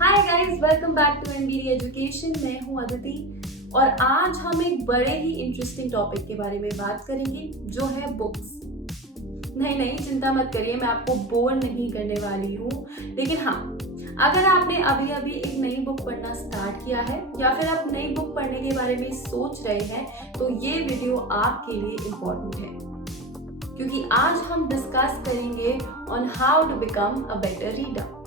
Hi guys, welcome back to NBD education. मैं हूं अदिति और आज हम एक बड़े ही इंटरेस्टिंग टॉपिक के बारे में बात करेंगे जो है बुक्स। नहीं, चिंता मत करिए, मैं आपको बोर नहीं करने वाली हूँ। लेकिन हाँ, अगर आपने अभी अभी एक नई बुक पढ़ना स्टार्ट किया है या फिर आप नई बुक पढ़ने के बारे में सोच रहे हैं तो ये वीडियो आपके लिए इम्पोर्टेंट है, क्योंकि आज हम डिस्कस करेंगे on how to become a better reader.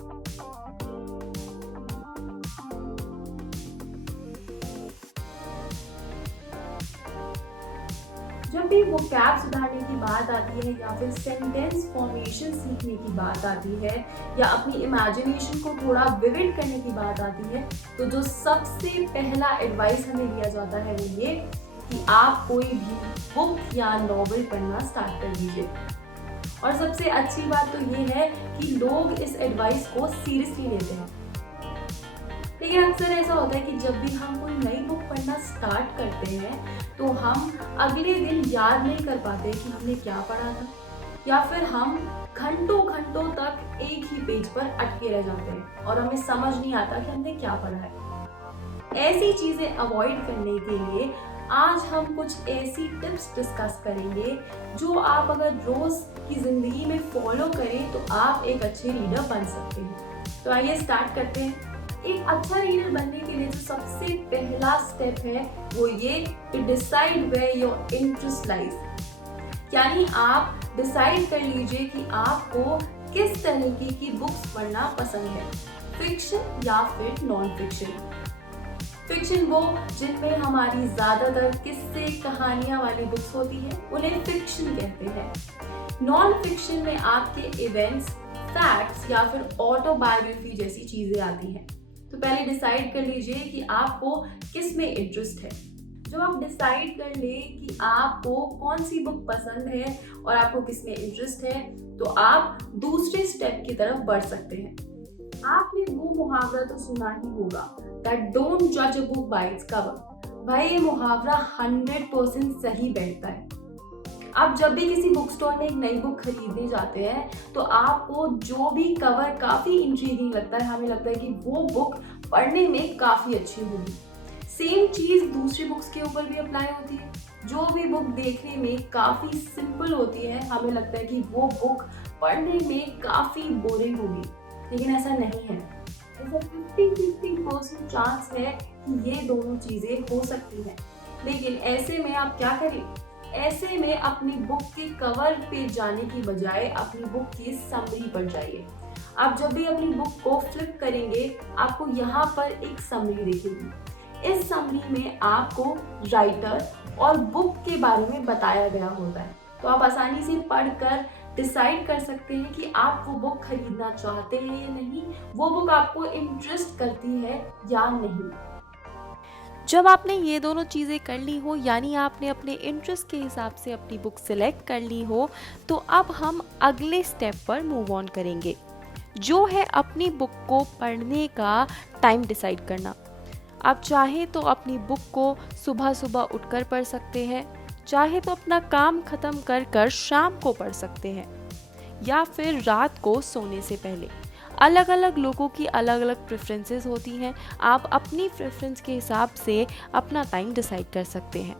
जब भी वोकैब सुधारने की बात आती है या फिर सेंटेंस फॉर्मेशन सीखने की बात आती है या अपनी इमेजिनेशन को थोड़ा विविड करने की बात आती है, तो जो सबसे पहला एडवाइस हमें दिया जाता है वो ये कि आप कोई भी बुक या नॉवेल पढ़ना स्टार्ट कर दीजिए। और सबसे अच्छी बात तो ये है कि लोग इस एडवाइस को सीरियसली लेते हैं। लेकिन अक्सर ऐसा होता है कि जब भी हम कोई नई बुक पढ़ना स्टार्ट करते हैं तो हम अगले दिन याद नहीं कर पाते कि हमने क्या पढ़ा था, या फिर हम घंटों घंटों तक एक ही पेज पर अटके रह जाते हैं और हमें समझ नहीं आता कि हमने क्या पढ़ा है। ऐसी चीजें अवॉइड करने के लिए आज हम कुछ ऐसी टिप्स डिस्कस करेंगे जो आप अगर रोज की जिंदगी में फॉलो करें तो आप एक अच्छे रीडर बन सकते हैं। तो आइए स्टार्ट करते हैं। एक अच्छा रीडर बनने के लिए जो सबसे पहला स्टेप है वो ये to decide where your interest lies. यानी आप डिसाइड कर लीजिए कि आपको किस तरीके की बुक्स पढ़ना पसंद है, फिक्शन या फिर नॉन फिक्शन। फिक्शन वो जिनमें हमारी ज्यादातर किस्से कहानियां वाली बुक्स होती है, उन्हें फिक्शन कहते हैं। नॉन फिक्शन में आपके इवेंट्स, फैक्ट्स या फिर ऑटोबायोग्राफी जैसी चीजें आती हैं। तो पहले डिसाइड कर लीजिए कि आपको किस में इंटरेस्ट है। जब आप डिसाइड कर ले कि आपको कौन सी बुक पसंद है और आपको किस में इंटरेस्ट है, तो आप दूसरे स्टेप की तरफ बढ़ सकते हैं। आपने वो मुहावरा तो सुना ही होगा, दैट डोंट जज a book by its cover. भाई ये मुहावरा 100% सही बैठता है। आप जब भी किसी बुक स्टोर में एक नई बुक खरीदने जाते हैं तो आपको जो भी कवर काफी इंट्रीगिंग लगता है, हमें लगता है कि वो बुक पढ़ने में काफी अच्छी होगी। सेम चीज दूसरी बुक्स के ऊपर भी अप्लाई होती है। जो भी बुक देखने में काफी सिंपल होती है, हमें लगता है कि वो बुक पढ़ने में काफी बोरिंग होगी, लेकिन ऐसा नहीं है। ऐसा 50-50% चांस है कि ये दोनों चीजें हो सकती हैं। लेकिन ऐसे में आप क्या करें? ऐसे में अपनी बुक के कवर पे जाने की बजाय अपनी बुक की समरी पर जाइए। आप जब भी अपनी बुक को फ्लिप करेंगे आपको यहाँ पर एक समरी दिखेगी। इस समरी में आपको राइटर और बुक के बारे में बताया गया होता है, तो आप आसानी से पढ़कर डिसाइड कर सकते हैं कि आप वो बुक खरीदना चाहते हैं या नहीं, वो बुक आपको इंटरेस्ट करती है या नहीं। जब आपने ये दोनों चीज़ें कर ली हो, यानी आपने अपने इंटरेस्ट के हिसाब से अपनी बुक सिलेक्ट कर ली हो, तो अब हम अगले स्टेप पर मूव ऑन करेंगे, जो है अपनी बुक को पढ़ने का टाइम डिसाइड करना। आप चाहे तो अपनी बुक को सुबह सुबह उठकर पढ़ सकते हैं, चाहे तो अपना काम ख़त्म कर शाम को पढ़ सकते हैं, या फिर रात को सोने से पहले। अलग अलग लोगों की अलग अलग प्रेफरेंसेस होती हैं। आप अपनी प्रेफरेंस के हिसाब से अपना टाइम डिसाइड कर सकते हैं।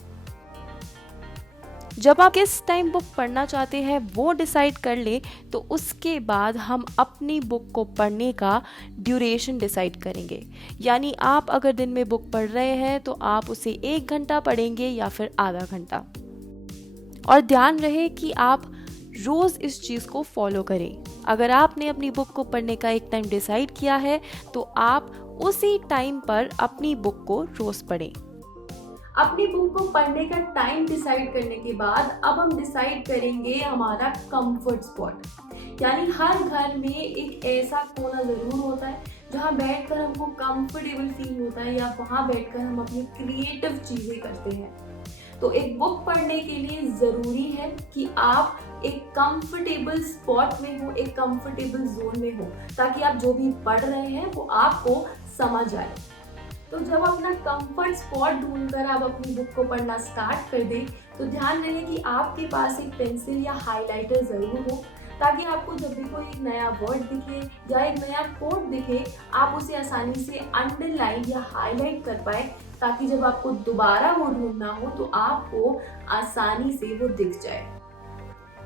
जब आप किस टाइम बुक पढ़ना चाहते हैं वो डिसाइड कर ले, तो उसके बाद हम अपनी बुक को पढ़ने का ड्यूरेशन डिसाइड करेंगे। यानी आप अगर दिन में बुक पढ़ रहे हैं तो आप उसे 1 घंटा पढ़ेंगे या फिर आधा घंटा। और ध्यान रहे कि आप रोज़ इस चीज़ को फॉलो करें। अगर आपने अपनी बुक को पढ़ने का एक टाइम डिसाइड किया है तो आप उसी टाइम पर अपनी बुक को रोज़ पढ़ें। अपनी बुक को पढ़ने का टाइम डिसाइड करने के बाद अब हम डिसाइड करेंगे हमारा कंफर्ट स्पॉट। यानी हर घर में एक ऐसा कोना ज़रूर होता है जहाँ बैठकर हमको कंफर्टेबल फील होता है, या वहाँ बैठकर हम अपनी क्रिएटिव चीज़ें करते हैं। तो एक बुक पढ़ने के लिए ज़रूरी है कि आप एक कंफर्टेबल स्पॉट में हो, एक कंफर्टेबल जोन में हो, ताकि आप जो भी पढ़ रहे हैं वो आपको समझ आए। तो जब अपना कंफर्ट स्पॉट ढूंढकर आप अपनी बुक को पढ़ना स्टार्ट कर दें, तो ध्यान रहे कि आपके पास एक पेंसिल या हाइलाइटर ज़रूर हो, ताकि आपको जब भी कोई एक नया वर्ड दिखे या एक नया कोड दिखे, आप उसे आसानी से अंडरलाइन या हाईलाइट कर पाए, ताकि जब आपको दोबारा वो ढूंढना हो तो आपको आसानी से वो दिख जाए।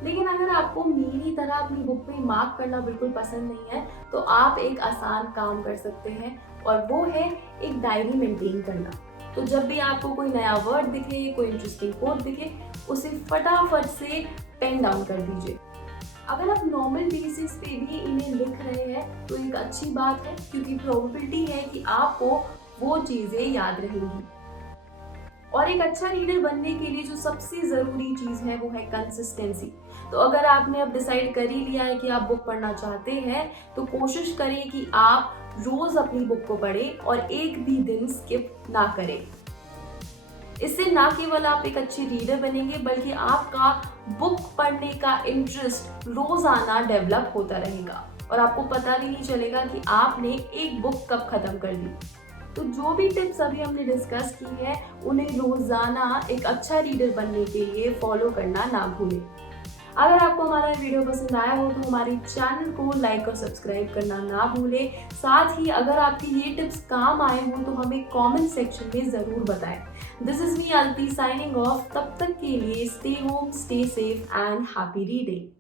लेकिन अगर आपको मेरी तरह अपनी बुक में मार्क करना बिल्कुल पसंद नहीं है, तो आप एक आसान काम कर सकते हैं, और वो है एक डायरी मेंटेन करना। तो जब भी आपको कोई नया वर्ड दिखे, कोई इंटरेस्टिंग कोड दिखे, उसे फटाफट से पेन डाउन कर दीजिए। अगर आप नॉर्मल बेसिस पे भी इन्हें लिख रहे हैं तो एक अच्छी बात है, क्योंकि प्रोबेबिलिटी है कि आपको वो चीज़ें याद रहेंगी। और एक अच्छा रीडर बनने के लिए जो सबसे ज़रूरी चीज़ है वो है कंसिस्टेंसी। तो अगर आपने अब डिसाइड कर ही लिया है कि आप बुक पढ़ना चाहते हैं, तो कोशिश करें कि आप रोज़ अपनी बुक को पढ़ें और एक भी दिन स्किप ना करें। इससे ना केवल आप एक अच्छे रीडर बनेंगे, बल्कि आपका बुक पढ़ने का इंटरेस्ट रोज़ाना डेवलप होता रहेगा और आपको पता भी नहीं चलेगा कि आपने एक बुक कब ख़त्म कर दी। तो जो भी टिप्स अभी हमने डिस्कस की है, उन्हें रोज़ाना एक अच्छा रीडर बनने के लिए फॉलो करना ना भूलें। अगर आपको हमारा वीडियो पसंद आया हो तो हमारे चैनल को लाइक और सब्सक्राइब करना ना भूलें। साथ ही अगर आपकी ये टिप्स काम आए हों तो हमें कमेंट सेक्शन में ज़रूर बताएं। दिस इज़ मी अल्ती साइनिंग ऑफ। तब तक के लिए stay home, stay safe and happy reading.